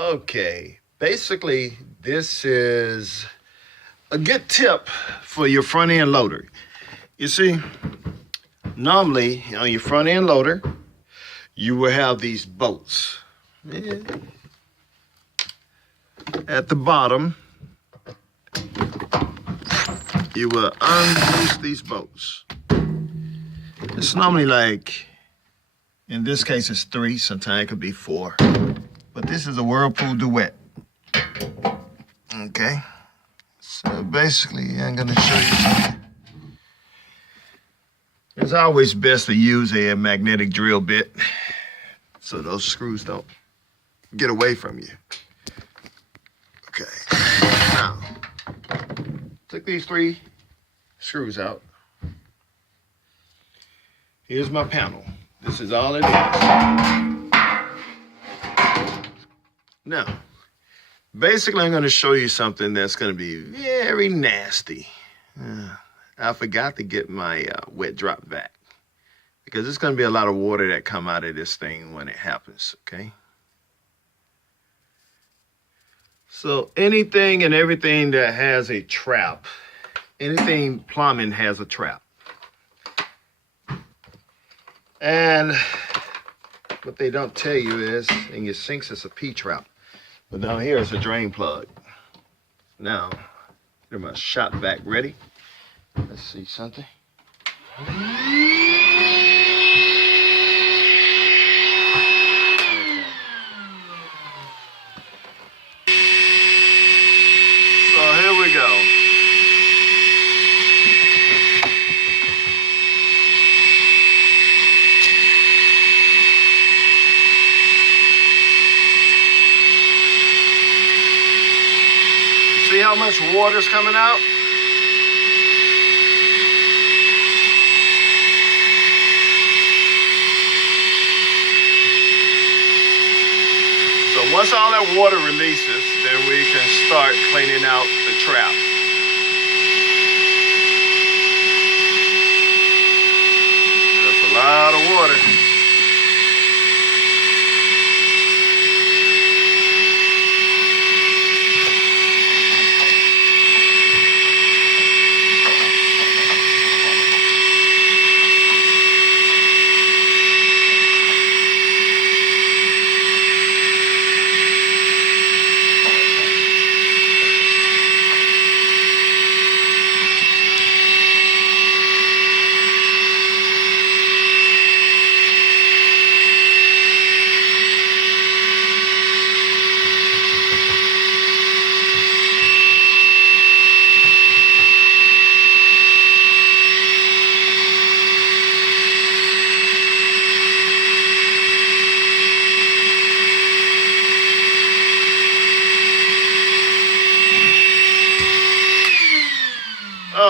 Okay, basically, this is a good tip for your front end loader. You see, normally on your front end loader, you will have these bolts. At the bottom, you will unloose these bolts. It's normally like, in this case, it's 3, sometimes it could be 4. But this is a Whirlpool Duet. Okay, so basically, I'm gonna show you something. It's always best to use a magnetic drill bit so those screws don't get away from you. Okay, now, take these 3 screws out. Here's my panel. This is all it is. Now, basically, I'm going to show you something that's going to be very nasty. I forgot to get my wet drop vac because there's going to be a lot of water that come out of this thing when it happens, okay? So anything and everything that has a trap, anything plumbing has a trap. And what they don't tell you is, in your sinks, it's a P-trap. But down here, it's a drain plug. Now, get my shop vac ready. Let's see something. So here we go. See how much water's coming out? So once all that water releases, then we can start cleaning out the trap. That's a lot of water.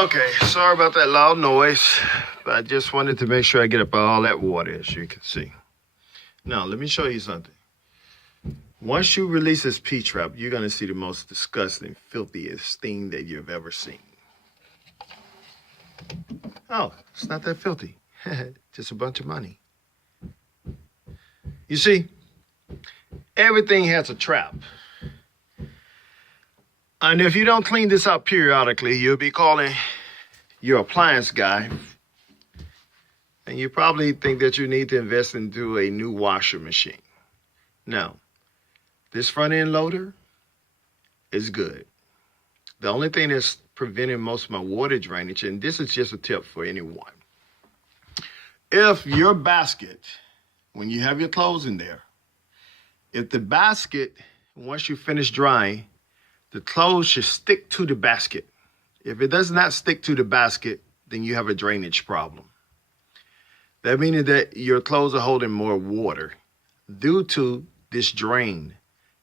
Okay, sorry about that loud noise, but I just wanted to make sure I get up all that water, as you can see. Now, let me show you something. Once you release this P-trap, you're going to see the most disgusting, filthiest thing that you've ever seen. Oh, it's not that filthy. Just a bunch of money. You see, everything has a trap. And if you don't clean this out periodically, you'll be calling your appliance guy. And you probably think that you need to invest into a new washer machine. Now, this front end loader is good. The only thing that's preventing most of my water drainage, and this is just a tip for anyone. If your basket, when you have your clothes in there, if the basket, once you finish drying, the clothes should stick to the basket. If it does not stick to the basket, then you have a drainage problem. That means that your clothes are holding more water due to this drain.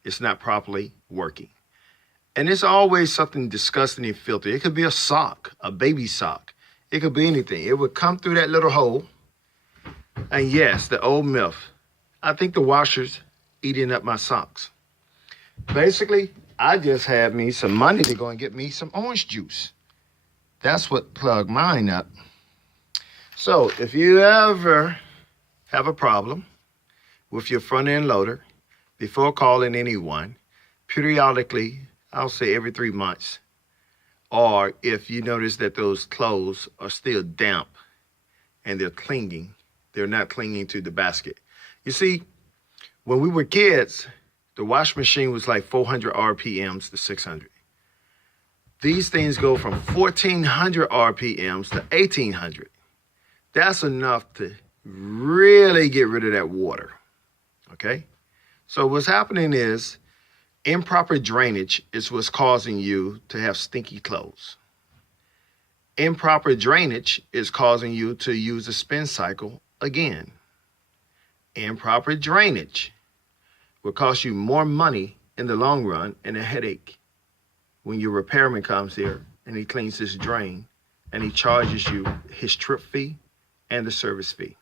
It's not properly working. And it's always something disgusting and filthy. It could be a sock, a baby sock. It could be anything. It would come through that little hole. And yes, the old myth. I think the washer's eating up my socks. Basically, I just had me some money to go and get me some orange juice. That's what plugged mine up. So if you ever have a problem with your front end loader, before calling anyone, periodically, I'll say every 3 months, or if you notice that those clothes are still damp and they're not clinging to the basket. You see, when we were kids, the wash machine was like 400 RPMs to 600. These things go from 1400 RPMs to 1800. That's enough to really get rid of that water, okay? So what's happening is improper drainage is what's causing you to have stinky clothes. Improper drainage is causing you to use a spin cycle again. Improper drainage will cost you more money in the long run and a headache when your repairman comes here and he cleans this drain and he charges you his trip fee and the service fee.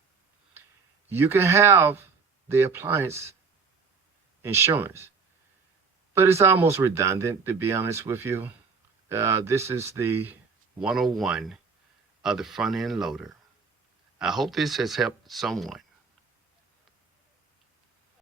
You can have the appliance insurance, but it's almost redundant, to be honest with you. This is the 101 of the front end loader. I hope this has helped someone.